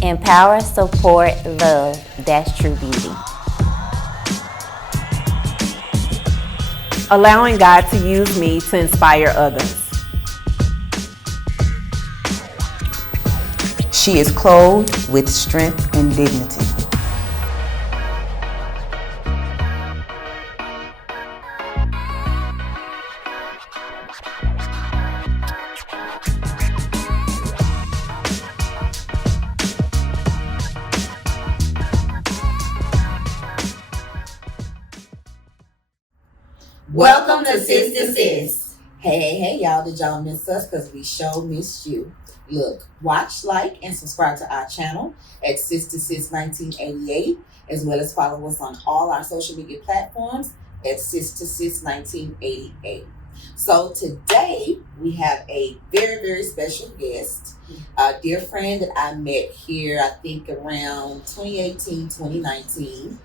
Empower, support, love. That's true beauty. Allowing God to use me to inspire others. She is clothed with strength and dignity. Welcome to Sister Sis. Hey, y'all. Did y'all miss us? Because we sure missed you. Look, watch, like, and subscribe to our channel at Sister Sis 1988, as well as follow us on all our social media platforms at Sister Sis 1988. So today we have a very, very special guest, a dear friend that I met here, I think around 2018, 2019.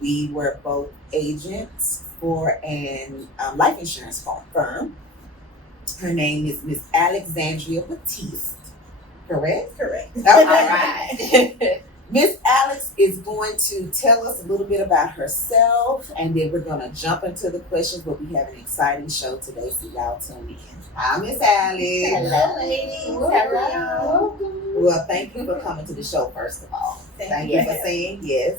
We were both agents for an life insurance firm. Her name is Miss Alexandria Batiste. Correct? Correct. All right. Miss Alex is going to tell us a little bit about herself, and then we're going to jump into the questions, but we have an exciting show today, so y'all tune in. Hi, Miss Alex. Hello, ladies. Hello. Well, thank you for coming to the show, first of all. Thank you for saying yes.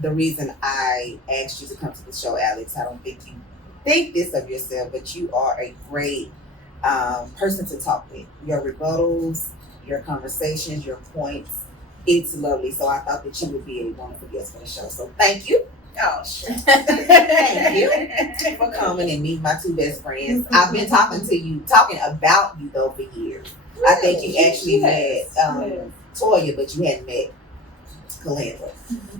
The reason I asked you to come to the show, Alex, I don't think you think this of yourself, but you are a great person to talk with. Your rebuttals, your conversations, your points, it's lovely. So I thought that you would be a wonderful guest for the show. So thank you. Oh, sure. Thank you for coming and meeting my two best friends. I've been talking about you though for years. Really? I think you actually met Toya, but you hadn't met Calandra.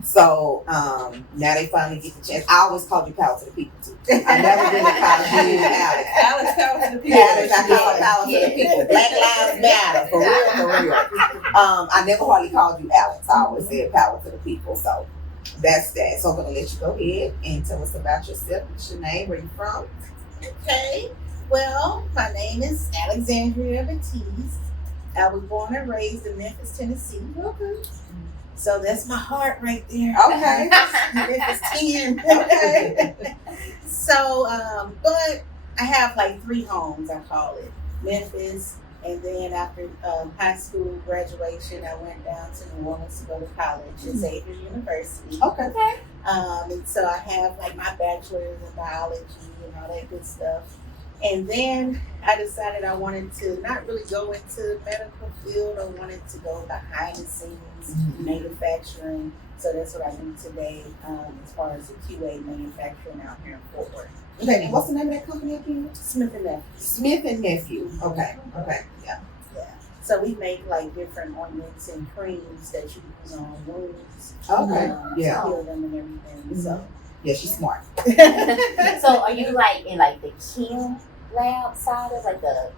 So now they finally get the chance. I always called you Power to the People too. I never really called you Alex. Alex Power to the People. Alex, I call her Power to the People. Black Lives Matter, for real. I never hardly called you Alex. I always said Power to the People. So that's that. So I'm gonna let you go ahead and tell us about yourself. What's your name? Where you from? Okay. Well, my name is Alexandria Batiste. I was born and raised in Memphis, Tennessee. Okay. So that's my heart right there. Okay. Memphis 10. Okay. So, but I have like 3 homes, I call it. Memphis, and then after high school graduation, I went down to New Orleans to go to college at Xavier University. Okay. And so I have like my bachelor's in biology and all that good stuff. And then I decided I wanted to not really go into the medical field. I wanted to go behind the scenes, manufacturing. So that's what I do today as far as the QA manufacturing out here in Fort Worth. Okay, what's the name of that company again? Smith and Nephew. Smith and Nephew. Okay. Yeah. So we make like different ointments and creams that you use on wounds. Okay. To heal them and everything. So yeah, she's smart. So are you like in like the chem lab side of like the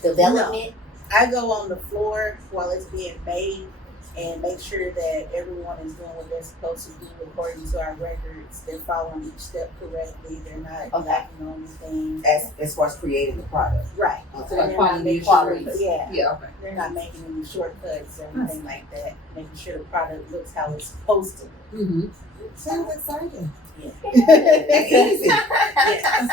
development? No. I go on the floor while it's being made and make sure that everyone is doing what they're supposed to do according to our records. They're following each step correctly. They're not lacking on anything. As far as creating the product. Right. So like quality assurance. Yeah, okay. They're not making any shortcuts or anything like that. Making sure the product looks how it's supposed to. Mm-hmm. Sounds exciting. Yeah. Easy. Yes.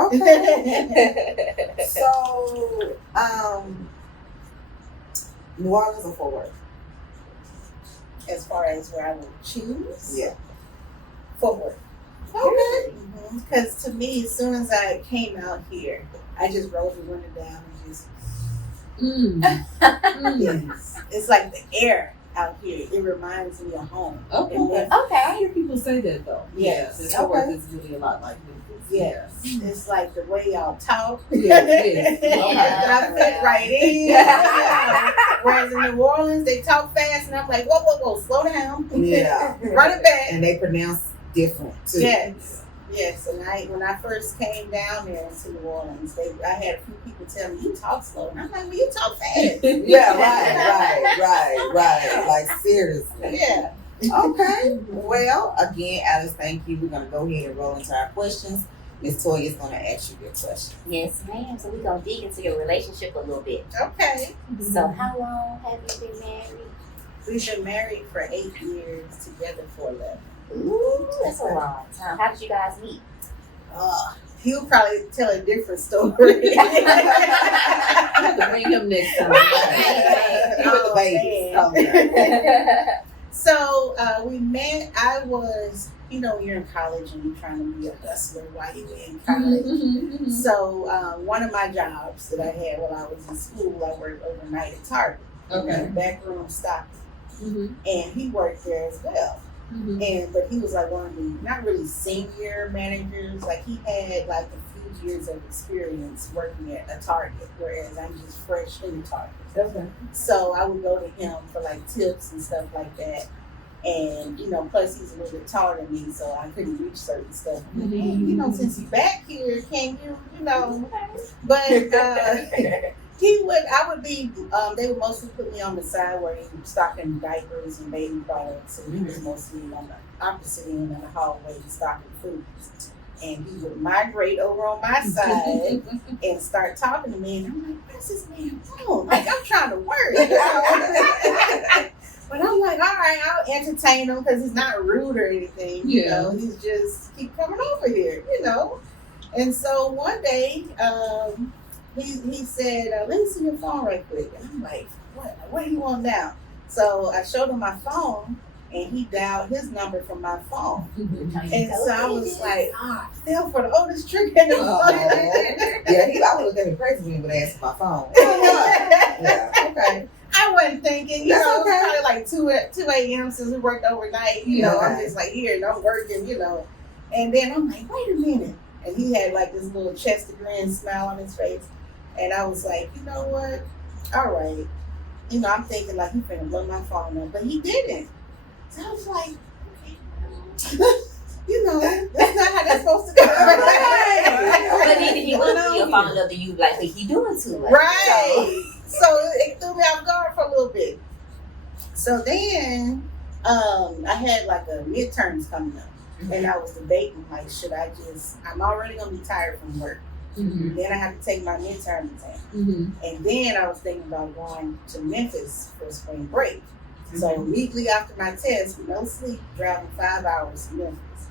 Okay. So, New Orleans or Fort Worth? As far as where I would choose? Yeah. Fort Worth. Okay. Because to me, as soon as I came out here, I just rolled the window down and just. Yes. It's like the air out here. It reminds me of home. Okay. I hear people say that though. Yes. Yeah, Fort Worth is really a lot like Memphis. Yes. It's like the way y'all talk. Yes. I fit right in. Yeah. Whereas in New Orleans, they talk fast, and I'm like, whoa, slow down. Yeah. Run it back. And they pronounce different too. Yes. And when I first came down there to New Orleans, I had a few people tell me, you talk slow. And I'm like, well, you talk fast. Yeah, right. Like seriously. Yeah. Okay. Well, again, Alice, thank you. We're going to go ahead and roll into our questions. Miss Toya's gonna ask you your question. Yes, ma'am. So we're gonna dig into your relationship a little bit. Okay. So how long have you been married? We've been married for 8 years, together for 11. Ooh, that's a long time. How did you guys meet? He'll probably tell a different story. I have to bring him next time. You with the babies. Oh, yeah. So we met. I was, you're in college and you're trying to be a hustler while you're in college. So one of my jobs that I had while I was in school, I worked overnight at Target. Okay. Backroom stocking. Mm-hmm. And he worked there as well. Mm-hmm. But he was like one of the not really senior managers. Like he had like a few years of experience working at a Target, whereas I'm just fresh in Target. Okay. So I would go to him for like tips and stuff like that. And plus he's a little bit taller than me, so I couldn't reach certain stuff. I'm like, hey, since you back here, can you, But I would be. They would mostly put me on the side where he was stocking diapers and baby products, and he was mostly on the opposite end of the hallway stocking foods. And he would migrate over on my side and start talking to me, and I'm like, "What's this man on? Like I'm trying to work." But I'm like, all right, I'll entertain him because he's not rude or anything. He's just keep coming over here, And so one day, he said, "Let me see your phone right quick." And I'm like, "What do you want now?" So I showed him my phone, and he dialed his number from my phone. And so I was like, I fell for the oldest trick in the world. Yeah, I would have been crazy when he would answer my phone. Yeah, okay. I wasn't thinking, That's it was okay. probably like 2 a.m. since we worked overnight, I'm just like here and I'm working, And then I'm like, wait a minute. And he had like this little chest of grin smile on his face. And I was like, you know what? All right. I'm thinking like he finna blow my phone up, but he didn't. So I was like, okay. That's not how that's supposed to go. But then he went to your phone up to you like, what he doing to us? Right. So it threw me off guard for a little bit. So then I had like a midterms coming up. And I was debating, like, I'm already going to be tired from work. Mm-hmm. Then I have to take my midterm exam. Mm-hmm. And then I was thinking about going to Memphis for spring break. So immediately after my test, with no sleep, driving 5 hours to Memphis.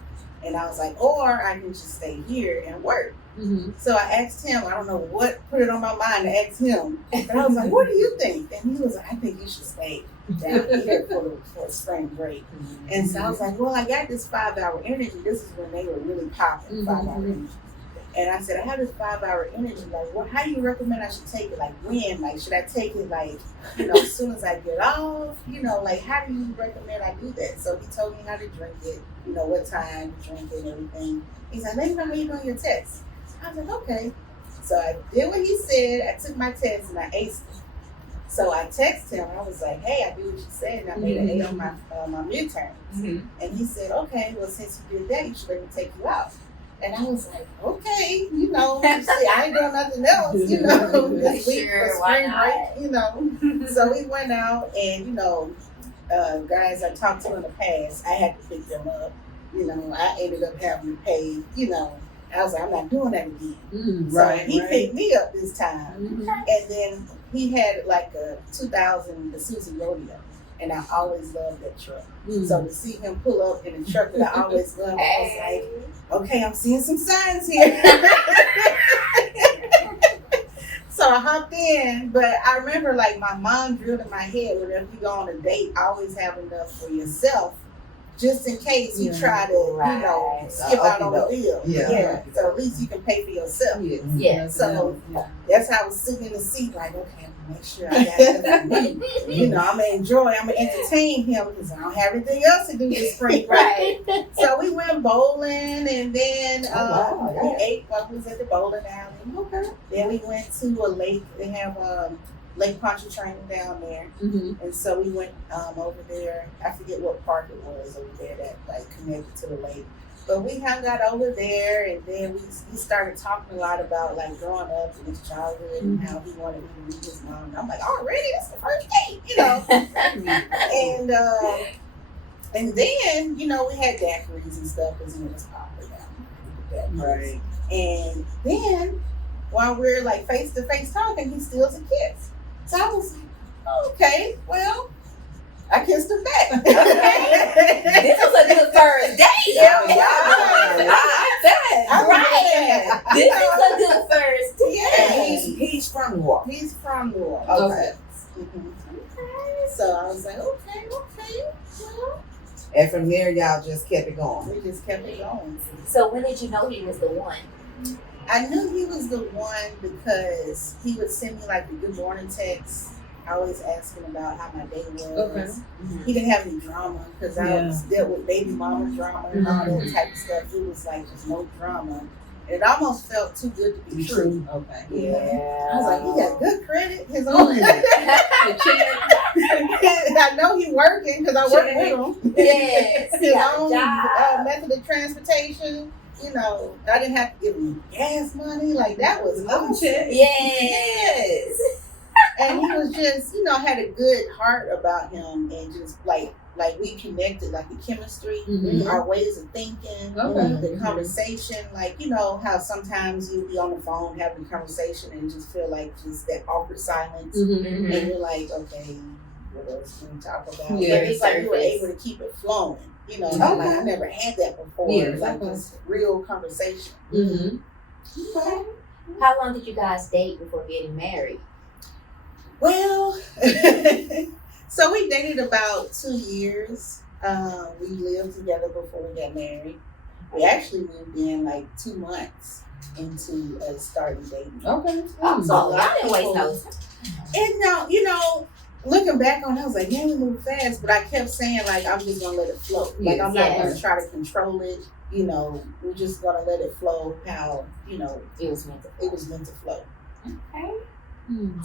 And I was like, or I can just stay here and work. Mm-hmm. So I asked him, I don't know what put it on my mind to ask him. And I was like, what do you think? And he was like, I think you should stay down here for spring break. And so I was like, well, I got this 5 hour energy. This is when they were really popping, 5 hour energy. And I said, I have this 5 hour energy. Like, how do you recommend I should take it? Like, when? Like, should I take it, like, as soon as I get off? Like, how do you recommend I do that? So he told me how to drink it, what time to drink it and everything. He's like, let me know how you're doing your test. I was like, okay. So I did what he said. I took my test and I aced it. So I texted him. I was like, hey, I did what you said. And I made an A on my midterms. Mm-hmm. And he said, okay, well, since you did that, you should let me take you out. And I was like, okay, see, I ain't doing nothing else, this week for spring break, So we went out and, guys I talked to in the past, I had to pick them up. I ended up having to pay, I was like, I'm not doing that again. So he picked me up this time. Mm-hmm. And then he had like a 2000 the Susie Rodeo. And I always loved that truck. Mm-hmm. So to see him pull up in a truck that I always loved, I was like, okay, I'm seeing some signs here. So I hopped in, but I remember like my mom drilled in my head, whenever you go on a date, always have enough for yourself, just in case you try to, skip out on the bill. Yeah. So at least you can pay for yourself. Yeah. So that's how I was sitting in the seat, like, okay, I'm gonna make sure I got enough for me. I'm gonna enjoy, I'm gonna entertain him because I don't have anything else to do this spring break. So we went bowling, and then we ate while we was at the bowling alley. Okay. Then we went to a lake. They have Lake Pontchartrain down there. Mm-hmm. And so we went over there. I forget what park it was over there that like connected to the lake. But we hung out over there, and then we started talking a lot about like growing up in his childhood and how he wanted me to meet his mom. And I'm like, already? That's the first date, And then, we had daiquiris and stuff because he was popular down there. Right. And then while we're like face to face talking, he steals a kiss. So I was like, okay, well, I kissed him back. This was a good first date. Yeah, I like that. Right. This is a good first date. And he's from New Orleans. He's from New Orleans. Okay. So I was like, okay, well, And from there, y'all just kept it going. we just kept it going. So when did you know he was the one? I knew he was the one because he would send me like the good morning text, always asking about how my day was. Okay. He didn't have any drama because I was dealt with baby mama drama and all that type of stuff. It was like just no drama. And it almost felt too good to be true. Okay. Yeah. I was like, he got good credit. His own. I know he working because I work with him. Yes. His own method of transportation. You know, I didn't have to give him gas money. Like that was awesome. Yes. And he was just, you know, had a good heart about him, and just like we connected, like the chemistry, our ways of thinking, the conversation, like, you know, how sometimes you'll be on the phone having a conversation and just feel like just that awkward silence, and you're like, okay, what else can we talk about? Yeah, But it's like we were able to keep it flowing, you know, like I never had that before. Yeah, It's like just real conversation. How long did you guys date before getting married? Well, so we dated about 2 years. We lived together before we got married. We actually moved in like 2 months into starting dating. Okay. So I didn't waste no time. And now, you know, looking back on it, I was like, man, we moved fast. But I kept saying, like, I'm just going to let it flow. Like, I'm not going to try to control it. You know, we're just going to let it flow how, you know, It was meant to. it was meant to flow. Okay. And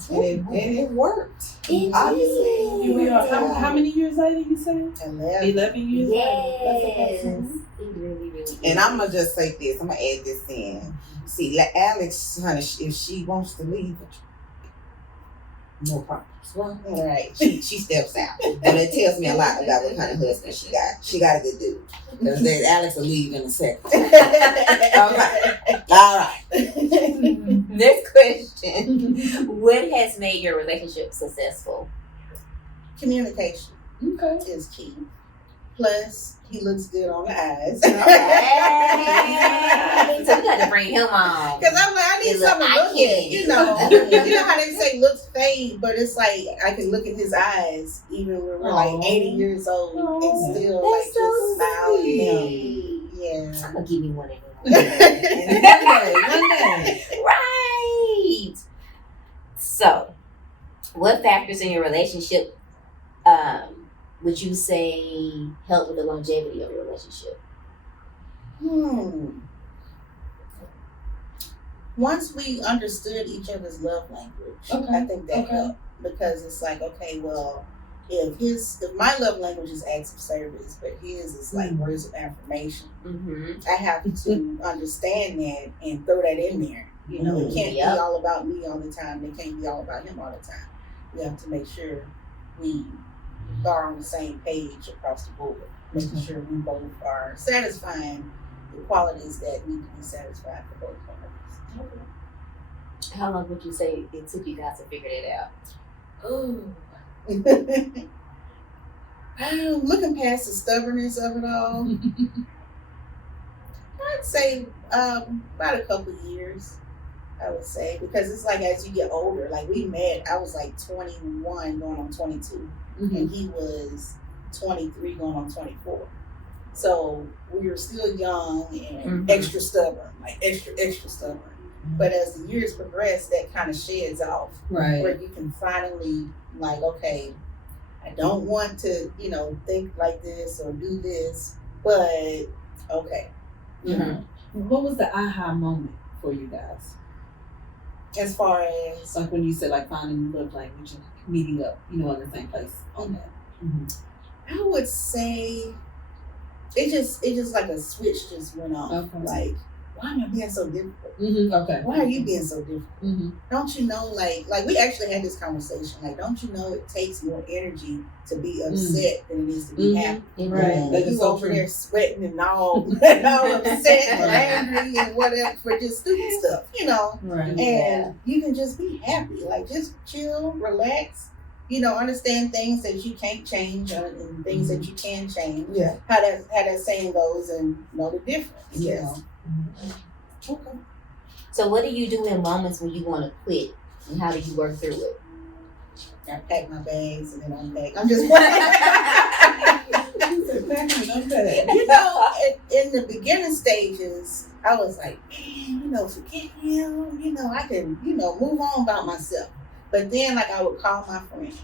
it worked. It Obviously. Here we are. How many years later you said? 11 years Yes. later. It really, really. And I'm going to just say this. I'm going to add this in. See, like Alex, honey, if she wants to leave, no problems. Well, All right. she steps out. And it tells me a lot about what kind of husband she got. She got a good dude. Because Alex will leave in a second. All right. Next question. What has made your relationship successful? Communication Okay. is key. Plus, he looks good on the eyes. Hey, so we got to bring him on. Because I'm like, I need It something to look look at. You know how they say looks fade, but it's like I can look at his eyes even when we're like 80 years old and still like That's so just smile at him. sweet. Yeah. I'm gonna give you one of them. One day. Right. So, what factors in your relationship would you say help with the longevity of your relationship? Once we understood each other's love language, I think that helped, because it's like, okay, well, if my love language is acts of service, but his is like words of affirmation, I have to understand that and throw that in there. You know, it can't be all about me all the time. It can't be all about him all the time. We have to make sure we are on the same page across the board, making sure we both are satisfying the qualities that need to be satisfied for both parties. How long would you say it took you guys to figure that out? Ooh. Looking past the stubbornness of it all, I'd say about a couple of years. I would say, because it's like as you get older, like we met, I was like 21 going on 22, and he was 23 going on 24. So we were still young and extra stubborn, like extra stubborn. But as the years progress, that kind of sheds off, where you can finally like, okay, I don't want to, you know, think like this or do this, but okay. What was the aha moment for you guys? As far as Like when you said like finding love language and meeting up, you know, in the same place on that. I would say it just like a switch just went off. Okay. Like why am I being so difficult? Okay. Why are you being so difficult? Mm-hmm. Don't you know, like we actually had this conversation, like, don't you know it takes more energy to be upset than it is to be happy? Right. Like, you over there sweating and all, and all upset and angry and whatever for just stupid stuff, you know? Right. And you can just be happy, like just chill, relax, you know, understand things that you can't change and things that you can change. Yeah. How that saying goes, and know the difference. You Yes. know? Okay. So what do you do in moments when you want to quit, and how do you work through it? I pack my bags and then unpack. I'm just playing. You know, in the beginning stages, I was like, man, you know, forget him. You know, I can, you know, move on about myself. But then, like, I would call my friend,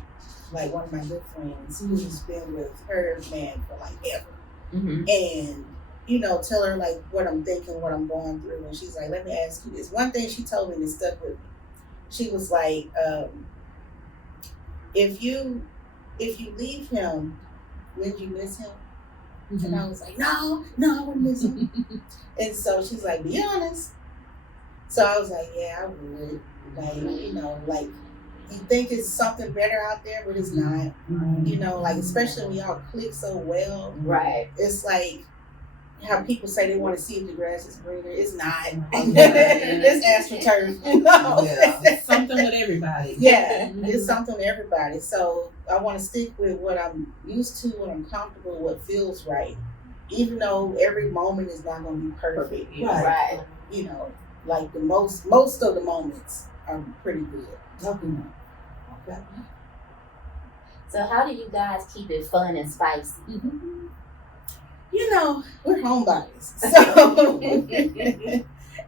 like one of my good friends, who's been with her man for like ever, and you know, tell her like what I'm thinking, what I'm going through, and she's like, let me ask you this. One thing she told me that stuck with me. She was like, if you leave him, would you miss him? And I was like, no, I wouldn't miss him. And so she's like, be honest. So I was like, yeah, I would. Like, you know, like, you think it's something better out there, but it's not. You know, like, especially when y'all click so well. Right. It's like how people say they want to see if the grass is greener. It's not. It's astroturf. You know? It's something with everybody. Yeah, it's something with everybody. So I want to stick with what I'm used to, what I'm comfortable, what feels right. Even though every moment is not going to be perfect. Right. You know, like the most of the moments are pretty good. Okay. So how do you guys keep it fun and spicy? You know, we're homebodies. So,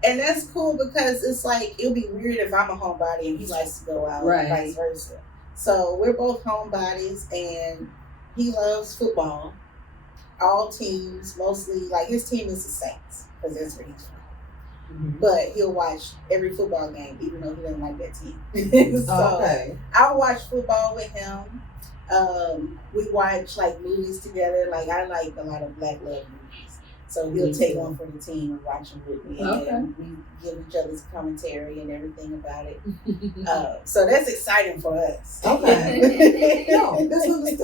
and that's cool because it's like, it'll be weird if I'm a homebody and he likes to go out, and vice versa. So we're both homebodies, and he loves football. All teams, mostly, like his team is the Saints, because that's where he's from. But he'll watch every football game, even though he doesn't like that team. So I'll watch football with him. We watch like movies together. Like, I like a lot of Black love movies, so he'll take one for the team and watch them with me, and then we give each other's commentary and everything about it. So that's exciting for us. Okay. No, that's understood.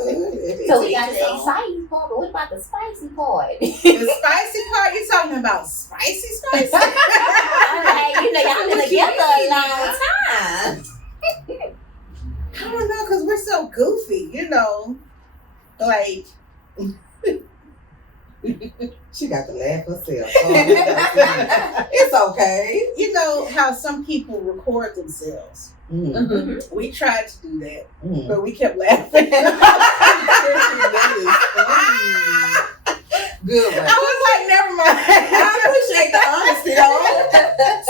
So we got the exciting part, but what about the spicy part? The spicy part? You talking about spicy? Okay, you know, y'all been together a long time. I don't know, because we're so goofy, you know. Like, she got to laugh herself. It's okay. You know how some people record themselves. We tried to do that, but we kept laughing. Good one. I was like, never mind. I appreciate the honesty, though.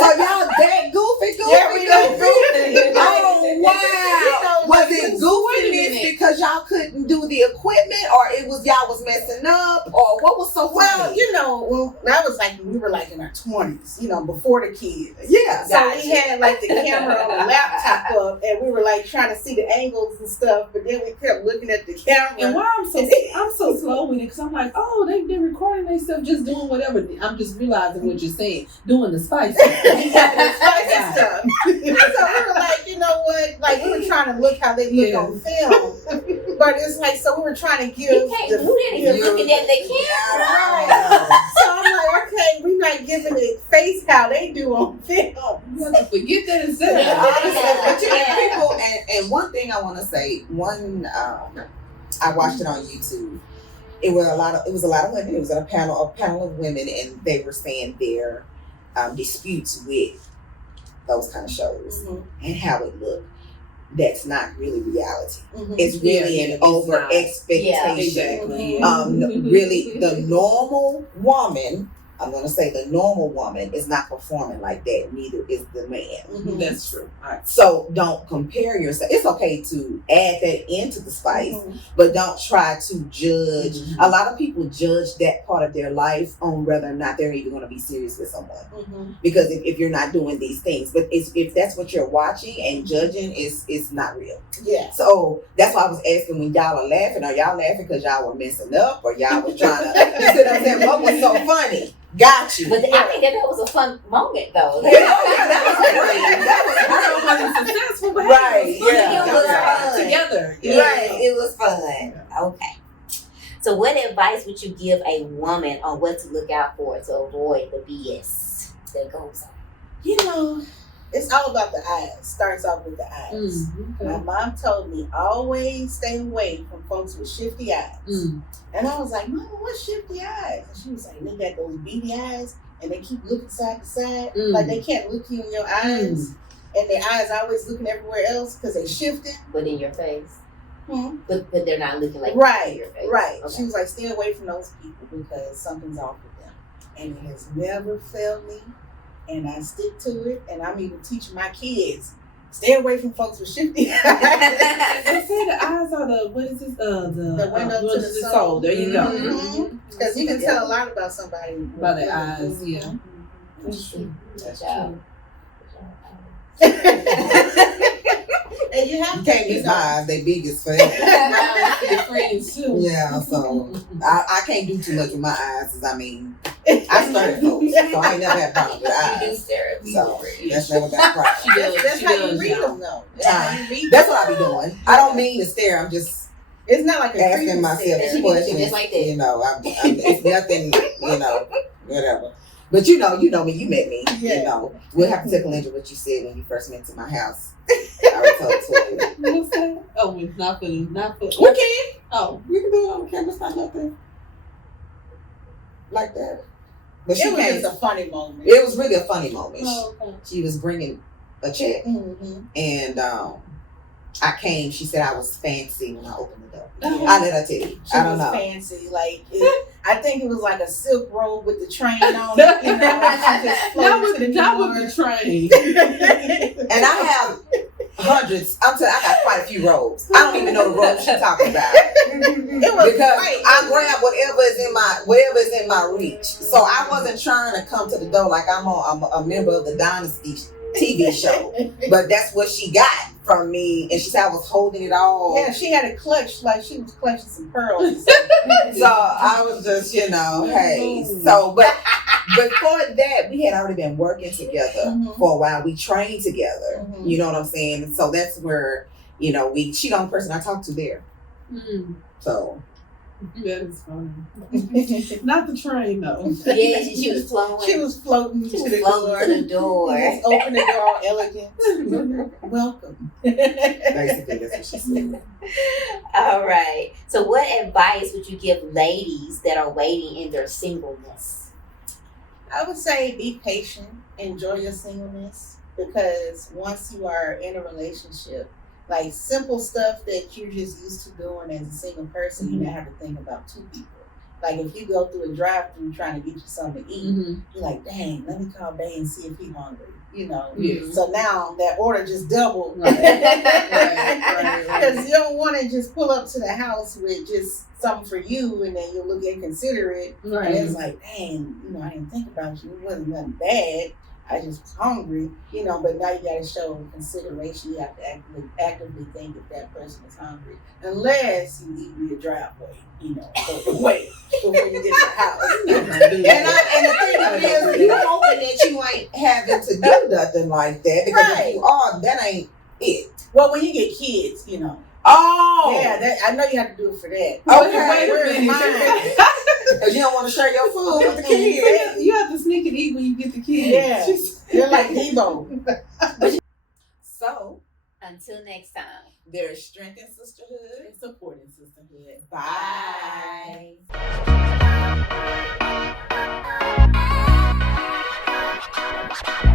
So y'all that goofy? Yeah, we don't goofy. Oh, wow. Was it goofiness because y'all couldn't do the equipment, or it was y'all was messing up, or what was so funny? Well, you know, that was like when we were like in our 20s, you know, before the kids. Yeah. So we had like the camera on the laptop up, and we were like trying to see the angles and stuff, but then we kept looking at the camera. And why I'm so slow with it, because I'm like, oh, they've been recording themselves just doing whatever. I'm just realizing what you're saying, doing the spicy stuff. The spicy stuff. So we were like, you know what? Like, we were trying to look how they look on film, but it's like, so we were trying to give. You can't do that if you're looking at the camera. So I'm like, okay, we're not giving it face how they do on film. You have to forget that it's there. But you know, people, and one thing I want to say, I watched it on YouTube. It was a lot of women. It was a panel of women, and they were saying their disputes with those kind of shows and how it looked. That's not really reality. It's really an over expectation. Really, the normal woman, I'm going to say the normal woman is not performing like that. Neither is the man. That's true. Right. So don't compare yourself. It's okay to add that into the spice, but don't try to judge. A lot of people judge that part of their life on whether or not they're even going to be serious with someone. Because if you're not doing these things, but if that's what you're watching and judging, it's not real. Yeah. So that's why I was asking, when y'all are laughing, are y'all laughing because y'all were messing up, or y'all was trying to? You see what I'm saying? What was so funny? Got you. But I think that was a fun moment, though. Yeah, that was great. That I wasn't successful, but Right, hey, it was yeah. fun. It was fun. Together. Right, it was fun. Okay. So, what advice would you give a woman on what to look out for to avoid the BS that goes on? You know, it's all about the eyes. Starts off with the eyes. My mom told me always stay away from folks with shifty eyes. And I was like, Mama, what's shifty eyes? And she was like, they got those beady eyes and they keep looking side to side. Like they can't look you in your eyes. And their eyes always looking everywhere else because they shifted. But in your face. But they're not looking like right, in your face. right. Okay. She was like, stay away from those people because something's off with them. And it has never failed me. And I stick to it. And I'm even teaching my kids, stay away from folks with shifty eyes. They say the eyes are the, what is this? The window to the soul. There you go. Because you can tell a lot about somebody By their eyes, yeah. That's true. Good job. And you have you can't miss my eyes. They biggest forever. Your friends too. Yeah, so I can't do too much with my eyes. I mean, I started folks, so I ain't never had problems with You do eyes. therapy. So that's never been a problem. She does. That's She how does, you read y'all. them, though. That's how you read That's them. what I be doing. I don't mean to stare. I'm just It's not like a asking creepy myself stare. She questions. just like that. You know, it's nothing. You know, whatever. But you know me. You met me. Yeah. You know, we'll have to take Linda what you said when you first went to my house. I already told you. What's that? Oh, it's not for. We can. Oh, We can do it on camera. It's not nothing like that. But she It was came. just a funny moment. It was really a funny moment. okay. She was bringing a check, Mm-hmm. and I came. She said I was fancy when I opened the door. Oh. I let her tell you. She I don't was know. fancy. Like, I think it was like a silk robe with the train on it. You know, she just floated to the Not door. with the train. And I have hundreds. I got quite a few robes. I don't even know the robes she's talking about It was because great. I grab whatever is in my reach. So I wasn't trying to come to the door like I'm a member of the Dynasty TV show, but that's what she got from me, and she said I was holding it all. Yeah, she had a clutch, like she was clutching some pearls. So I was just, hey. So, but before that, we had already been working together for a while. We trained together. You know what I'm saying? And so that's where, she the only person I talked to there. So. That is funny. Not the train though. Yeah, she was flowing. She was floating She to was the floating door. to the door. Just open the door all elegant. Welcome. Basically, that's what she said. All right. So, what advice would you give ladies that are waiting in their singleness? I would say be patient, enjoy your singleness, because once you are in a relationship, like simple stuff that you're just used to doing as a single person, you don't have to think about two people. Like if you go through a drive-through trying to get you something to eat, you're like, dang, let me call Bay and see if he's hungry. Yeah. So now that order just doubled. Right. Because you don't want to just pull up to the house with just something for you and then you look inconsiderate. Right. And it's like, dang, I didn't think about you. It wasn't nothing bad. I just was hungry, but now you got to show consideration. You have to actively think if that person is hungry, unless you leave your driveway, wait before you get to the house. And the thing is, you're hoping that you ain't having to do nothing like that, because if you are, that ain't it. Well, when you get kids, Oh, yeah, I know you have to do it for that. Okay, Where's mine? because you don't want to share your food with the kids. You have to sneak and eat when you get the kids. Yeah, you're like Debo. So, Until next time. there is strength in sisterhood. And supporting sisterhood. Bye. Bye.